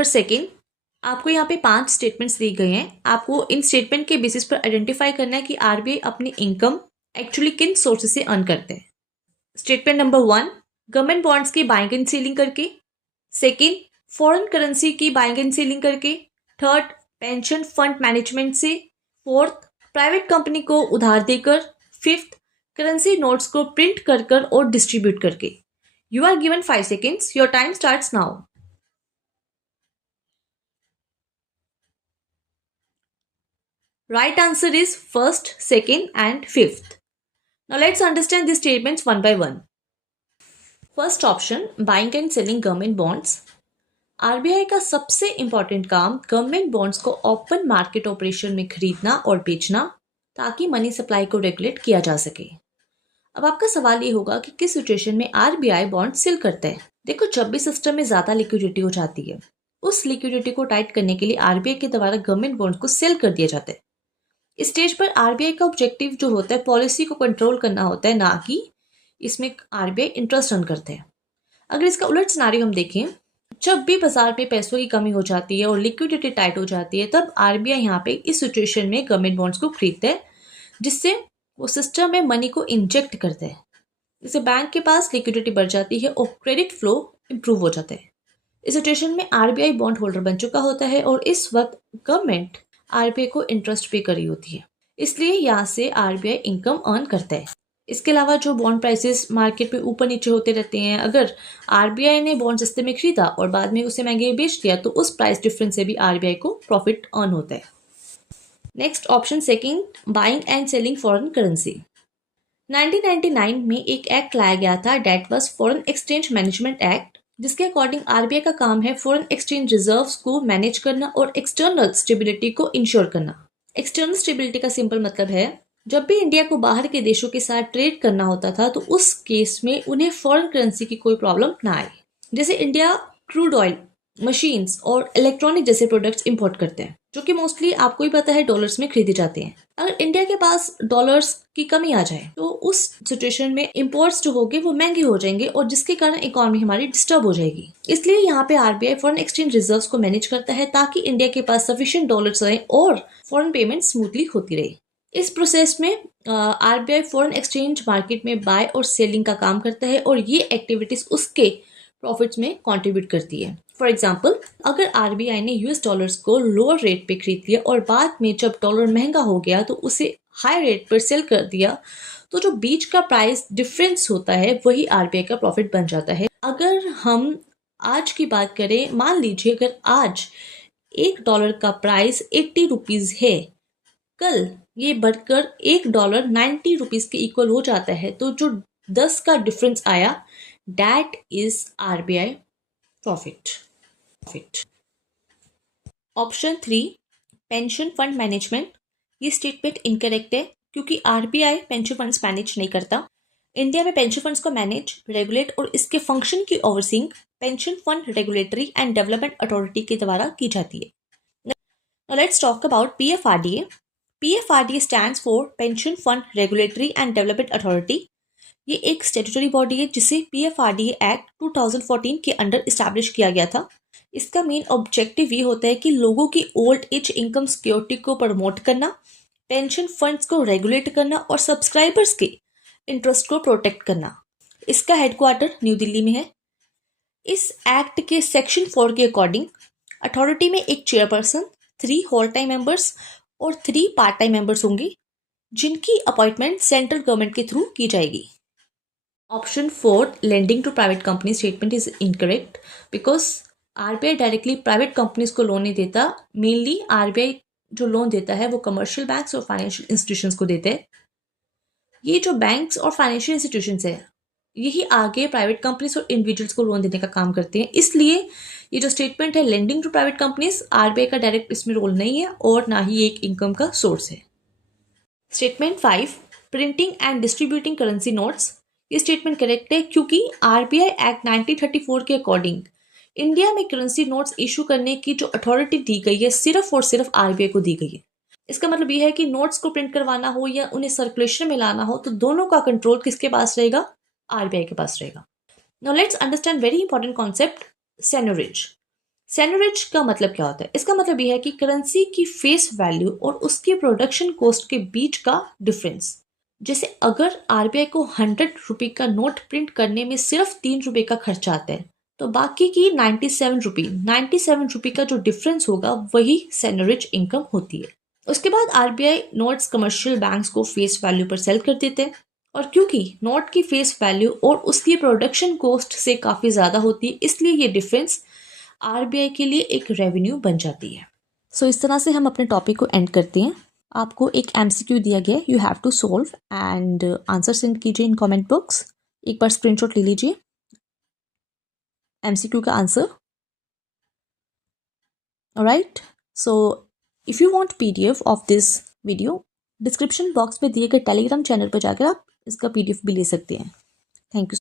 Number second, आपको यहाँ पे 5 स्टेटमेंट्स दी गए हैं। आपको इन स्टेटमेंट के बेसिस पर आइडेंटिफाई करना है कि आरबीआई अपनी इनकम एक्चुअली किन सोर्सेज से अर्न करते हैं। स्टेटमेंट नंबर 1, गवर्नमेंट बॉन्ड्स की बाइंग एंड सेलिंग करके। सेकेंड, फॉरेन करेंसी की बाइंग एंड सेलिंग करके। थर्ड, पेंशन फंड मैनेजमेंट से। फोर्थ, प्राइवेट कंपनी को उधार देकर। फिफ्थ, करेंसी नोट्स को प्रिंट कर कर और डिस्ट्रीब्यूट करके। You are given 5 seconds. Your time starts now. Right answer is first, second and fifth. Now let's understand these statements one by one. First option, buying and selling government bonds. RBI का सबसे important काम government bonds को open market operation में खरीदना और बेचना, ताकि money supply को रेगुलेट किया जा सके। अब आपका सवाल ये होगा कि किस सिचुएशन में आरबीआई बॉन्ड सेल करता है। देखो, जब भी सिस्टम में ज्यादा लिक्विडिटी हो जाती है, उस लिक्विडिटी को टाइट करने के लिए आरबीआई के द्वारा गवर्नमेंट बॉन्ड्स को सेल कर दिया जाता है। इस स्टेज पर आरबीआई का ऑब्जेक्टिव जो होता है पॉलिसी को कंट्रोल करना होता है, ना कि इसमें आरबीआई इंटरेस्ट अर्न करते हैं। अगर इसका उलट सिनारियो हम देखें, जब भी बाजार में पैसों की कमी हो जाती है और लिक्विडिटी टाइट हो जाती है, तब आरबीआई यहाँ पे इस सिचुएशन में गवर्नमेंट बॉन्ड्स को खरीदते हैं, जिससे वो सिस्टम में मनी को इंजेक्ट करते हैं। इससे बैंक के पास लिक्विडिटी बढ़ जाती है और क्रेडिट फ्लो इंप्रूव हो जाता है। इस सिचुएशन में आरबीआई बॉन्ड होल्डर बन चुका होता है और इस वक्त गवर्नमेंट आरबीआई को इंटरेस्ट पे करी होती है, इसलिए यहाँ से आरबीआई इनकम अर्न करता है। इसके अलावा जो बॉन्ड प्राइसेस मार्केट में ऊपर नीचे होते रहते हैं, अगर आरबीआई ने बॉन्ड सस्ते में खरीदा और बाद में उसे महंगे बेच दिया, तो उस प्राइस डिफरेंस से भी आरबीआई को प्रॉफिट अर्न होता है। Next option second, buying and selling foreign currency. 1999 में एक एक्ट लाया गया था, that was foreign exchange management act, जिसके अकॉर्डिंग आरबीआई का काम है फॉरेन एक्सचेंज रिजर्व्स को मैनेज करना और एक्सटर्नल स्टेबिलिटी को इंश्योर करना। एक्सटर्नल स्टेबिलिटी का सिंपल मतलब है, जब भी इंडिया को बाहर के देशों के साथ ट्रेड करना होता था, तो उस केस में उन्हें फॉरेन करेंसी की कोई प्रॉब्लम ना आए। जैसे इंडिया क्रूड ऑयल, मशीन्स और इलेक्ट्रॉनिक जैसे प्रोडक्ट्स इंपोर्ट करते हैं, जो कि मोस्टली आपको ही पता है डॉलर्स में खरीदे जाते हैं। अगर इंडिया के पास डॉलर्स की कमी आ जाए, तो उस सिचुएशन में इंपोर्ट्स जो होंगे वो महंगे हो जाएंगे और जिसके कारण इकोनॉमी हमारी डिस्टर्ब हो जाएगी। इसलिए यहाँ पे आरबीआई फॉरेन एक्सचेंज रिजर्व्स को मैनेज करता है, ताकि इंडिया के पास सफिशिएंट डॉलर्स रहे और फॉरेन पेमेंट स्मूथली होती रहे। इस प्रोसेस में आरबीआई फॉरेन एक्सचेंज मार्केट में बाय और सेलिंग का काम करता है और ये एक्टिविटीज उसके प्रॉफिट्स में कंट्रीब्यूट करती है। फॉर एग्जाम्पल, अगर आरबीआई ने यूएस डॉलर्स को लोअर रेट पे खरीद लिया और बाद में जब डॉलर महंगा हो गया तो उसे हाई रेट पर सेल कर दिया, तो जो बीच का प्राइस डिफरेंस होता है वही आरबीआई का प्रॉफिट बन जाता है। अगर हम आज की बात करें, मान लीजिए अगर आज $1 का प्राइस 80 रुपीज है, कल ये बढ़कर $1 90 रुपीज के इक्वल हो जाता है, तो जो 10 का डिफरेंस आया, that is RBI profit. Option 3, pension fund management. ये स्टेटमेंट इनकरेक्ट है, क्योंकि आरबीआई पेंशन फंड्स मैनेज नहीं करता। इंडिया में पेंशन फंड्स को मैनेज, रेगुलेट और इसके फंक्शन की overseeing pension fund regulatory and development authority के द्वारा की जाती है। Now let's talk about PFRDA. PFRDA stands for Pension Fund Regulatory and Development Authority. ये एक स्टेटूटरी बॉडी है जिसे PFRDA एक्ट 2014 के अंडर इस्टेब्लिश किया गया था। इसका मेन ऑब्जेक्टिव ये होता है कि लोगों की ओल्ड एज इनकम सिक्योरिटी को प्रमोट करना, पेंशन फंड्स को रेगुलेट करना और सब्सक्राइबर्स के इंटरेस्ट को प्रोटेक्ट करना। इसका हेडक्वार्टर न्यू दिल्ली में है। इस एक्ट के सेक्शन 4 के अकॉर्डिंग अथॉरिटी में एक चेयरपर्सन, 3 होल टाइम मेंबर्स और 3 पार्ट टाइम मेंबर्स होंगे, जिनकी अपॉइंटमेंट सेंट्रल गवर्नमेंट के थ्रू की जाएगी। Option 4, lending to private company statement is incorrect, because RBI directly private companies को लोन नहीं देता। मेनली आरबीआई जो लोन देता है वो कमर्शियल बैंक्स और फाइनेंशियल इंस्टीट्यूशंस को देते हैं। ये जो बैंक्स और फाइनेंशियल इंस्टीट्यूशंस है, यही आगे प्राइवेट कंपनीज और इंडिविजुअल्स को लोन देने का काम करते हैं। इसलिए ये जो स्टेटमेंट है lending to private companies, RBI का डायरेक्ट इसमें रोल नहीं है और ना ही एक इनकम का सोर्स है। Statement 5, printing and distributing currency notes. ये स्टेटमेंट करेक्ट है, क्योंकि आरबीआई एक्ट 1934 के अकॉर्डिंग इंडिया में करेंसी नोट्स इशू करने की जो अथॉरिटी दी गई है, सिर्फ और सिर्फ आरबीआई को दी गई है। इसका मतलब यह है कि नोट्स को प्रिंट करवाना हो या उन्हें सर्कुलेशन में लाना हो, तो दोनों का कंट्रोल किसके पास रहेगा? आरबीआई के पास रहेगा। Now let's understand very important concept, seigniorage. Seigniorage का मतलब क्या होता है? इसका मतलब यह है कि करेंसी की फेस वैल्यू और उसकी प्रोडक्शन कॉस्ट के बीच का डिफरेंस। जैसे अगर आरबीआई को 100 रुपये का नोट प्रिंट करने में सिर्फ 3 रुपये का खर्चा आता है, तो बाकी की 97 रुपये का जो डिफरेंस होगा वही सेनरिच इनकम होती है। उसके बाद आरबीआई नोट्स कमर्शियल बैंक्स को फेस वैल्यू पर सेल कर देते हैं, और क्योंकि नोट की फेस वैल्यू और उसकी प्रोडक्शन कॉस्ट से काफ़ी ज़्यादा होती है, इसलिए ये डिफरेंस आरबीआई के लिए एक रेवेन्यू बन जाती है। सो इस तरह से हम अपने टॉपिक को एंड करते हैं। आपको एक एमसीक्यू दिया गया है, you have to solve and answer send कीजिए इन कमेंट बॉक्स। एक बार स्क्रीनशॉट ले लीजिए एमसीक्यू का answer. Alright, so if you want PDF of this video, description box में दिए गए टेलीग्राम चैनल पर जाकर आप इसका पीडीएफ भी ले सकते हैं। Thank you.